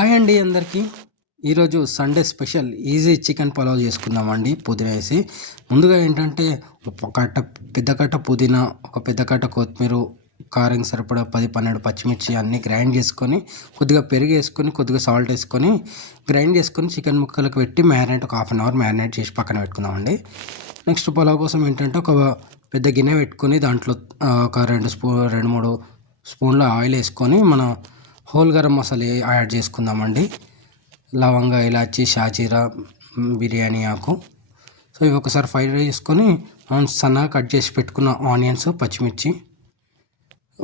Hi అండి అందరికీ. ఈరోజు Sunday special easy chicken pulao చేసుకుందామండి పుదీనా వేసి. ముందుగా ఏంటంటే ఒక కట్ట పెద్ద కట్ట పుదీనా ఒక పెద్ద కట్ట కొత్తిమీర కారం సరిపడా పది పన్నెండు పచ్చిమిర్చి అన్నీ గ్రైండ్ చేసుకొని కొద్దిగా పెరుగు వేసుకొని కొద్దిగా సాల్ట్ వేసుకొని గ్రైండ్ చేసుకొని చికెన్ ముక్కలకు పెట్టి మ్యారినేట్ ఒక హాఫ్ అన్ అవర్ మ్యారినేట్ చేసి పక్కన పెట్టుకుందామండి. నెక్స్ట్ పలావ్ కోసం ఏంటంటే ఒక పెద్ద గిన్నె పెట్టుకొని దాంట్లో ఒక రెండు స్పూ రెండు మూడు స్పూన్ల ఆయిల్ వేసుకొని మన హోల్ గరం మసాలా యాడ్ చేసుకుందామండి. లవంగ ఇలాచి షాజీరా బిర్యానీ ఆకు. సో ఇవి ఒకసారి ఫ్రై చేసుకొని మనం సన్నగా కట్ చేసి పెట్టుకున్న ఆనియన్స్ పచ్చిమిర్చి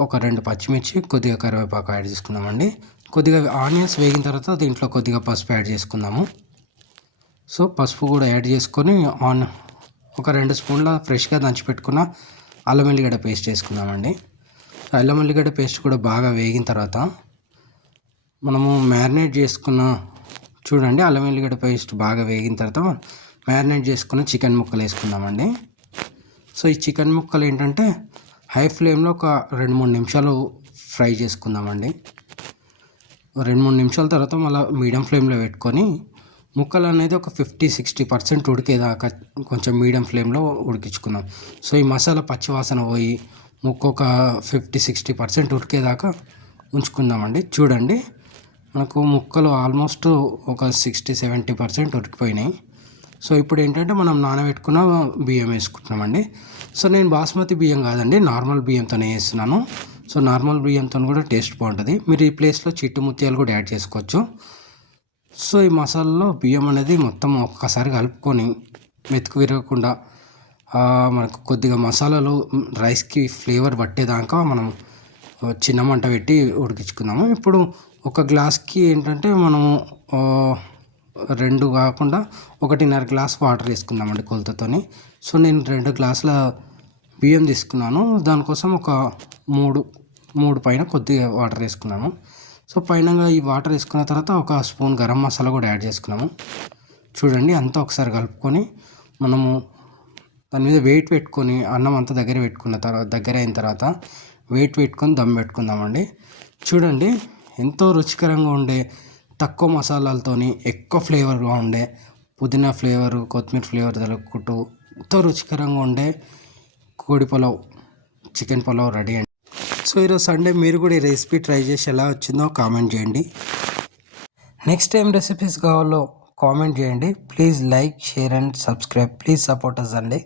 ఒక రెండు పచ్చిమిర్చి కొద్దిగా కరివేపాకు యాడ్ చేసుకుందామండి. కొద్దిగా ఆనియన్స్ వేగిన తర్వాత దీంట్లో కొద్దిగా పసుపు యాడ్ చేసుకుందాము. సో పసుపు కూడా యాడ్ చేసుకొని ఆన్ ఒక రెండు స్పూన్ల ఫ్రెష్గా దంచిపెట్టుకున్న అల్లం ఎల్లిగడ్డ పేస్ట్ వేసుకుందామండి అల్లం ఎల్లిగడ్డ పేస్ట్ కూడా బాగా వేగిన తర్వాత మనము మ్యారినేట్ చేసుకున్న చూడండి అల్లం వెల్లిగడ్డ పేస్ట్ బాగా వేగిన తర్వాత మ్యారినేట్ చేసుకున్న చికెన్ ముక్కలు వేసుకుందామండి. సో ఈ చికెన్ ముక్కలు ఏంటంటే హై ఫ్లేమ్లో ఒక రెండు మూడు నిమిషాలు ఫ్రై చేసుకుందామండి. రెండు మూడు నిమిషాల తర్వాత మళ్ళీ మీడియం ఫ్లేమ్లో పెట్టుకొని ముక్కలు అనేది ఒక ఫిఫ్టీ సిక్స్టీ పర్సెంట్ ఉడికేదాకా కొంచెం మీడియం ఫ్లేమ్లో ఉడికించుకుందాం. సో ఈ మసాలా పచ్చివాసన పోయి ముక్క ఒక ఫిఫ్టీ సిక్స్టీ పర్సెంట్ ఉడికేదాకా ఉంచుకుందామండి. చూడండి. మనకు ముక్కలు ఆల్మోస్ట్ ఒక సిక్స్టీ సెవెంటీ పర్సెంట్ ఉడికిపోయినాయి. సో ఇప్పుడు ఏంటంటే మనం నానబెట్టుకున్న బియ్యం వేసుకుంటున్నామండి. సో నేను బాస్మతి బియ్యం కాదండి నార్మల్ బియ్యంతోనే వేస్తున్నాను. సో నార్మల్ బియ్యంతో కూడా టేస్ట్ బాగుంటుంది. మీరు ఈ ప్లేస్లో చిట్టు ముత్యాలు కూడా యాడ్ చేసుకోవచ్చు. సో ఈ మసాలాలో బియ్యం అనేది మొత్తం ఒక్కసారి కలుపుకొని మెతుకు విరగకుండా మనకు కొద్దిగా మసాలాలు రైస్కి ఫ్లేవర్ పట్టేదాకా మనం చిన్న మంట పెట్టి ఉడికించుకుందాము. ఇప్పుడు ఒక గ్లాస్కి ఏంటంటే మనము రెండు కాకుండా ఒకటిన్నర గ్లాస్ వాటర్ తీసుకుందామండి కొలతతోని. సో నేను రెండు గ్లాసుల బియ్యం తీసుకున్నాను. దానికోసం ఒక మూడు మూడు పైన కొద్దిగా వాటర్ వేసుకున్నాము. సో పైన ఈ వాటర్ వేసుకున్న తర్వాత ఒక స్పూన్ గరం మసాలా కూడా యాడ్ చేసుకున్నాము. చూడండి అంతా ఒకసారి కలుపుకొని మనము దాని మీద వెయిట్ పెట్టుకొని అన్నం అంతా దగ్గర పెట్టుకున్న తర్వాత దగ్గర అయిన తర్వాత వెయిట్ పెట్టుకొని దమ్ పెట్టుకుందామండి. చూడండి ఎంతో రుచికరంగా ఉండే తక్కువ మసాలాలతోని ఎక్కువ ఫ్లేవర్గా ఉండే పుదీనా ఫ్లేవర్ కొత్తిమీర ఫ్లేవర్ తలుపుకుంటూ ఎంతో రుచికరంగా ఉండే కోడి పులావ్ చికెన్ పులావ్ రెడీ అండి. సో ఈరోజు సండే మీరు కూడా ఈ రెసిపీ ట్రై చేసి ఎలా వచ్చిందో కామెంట్ చేయండి. నెక్స్ట్ టైం రెసిపీస్ కావాలో కామెంట్ చేయండి. Please like share and subscribe. Please support us అండి.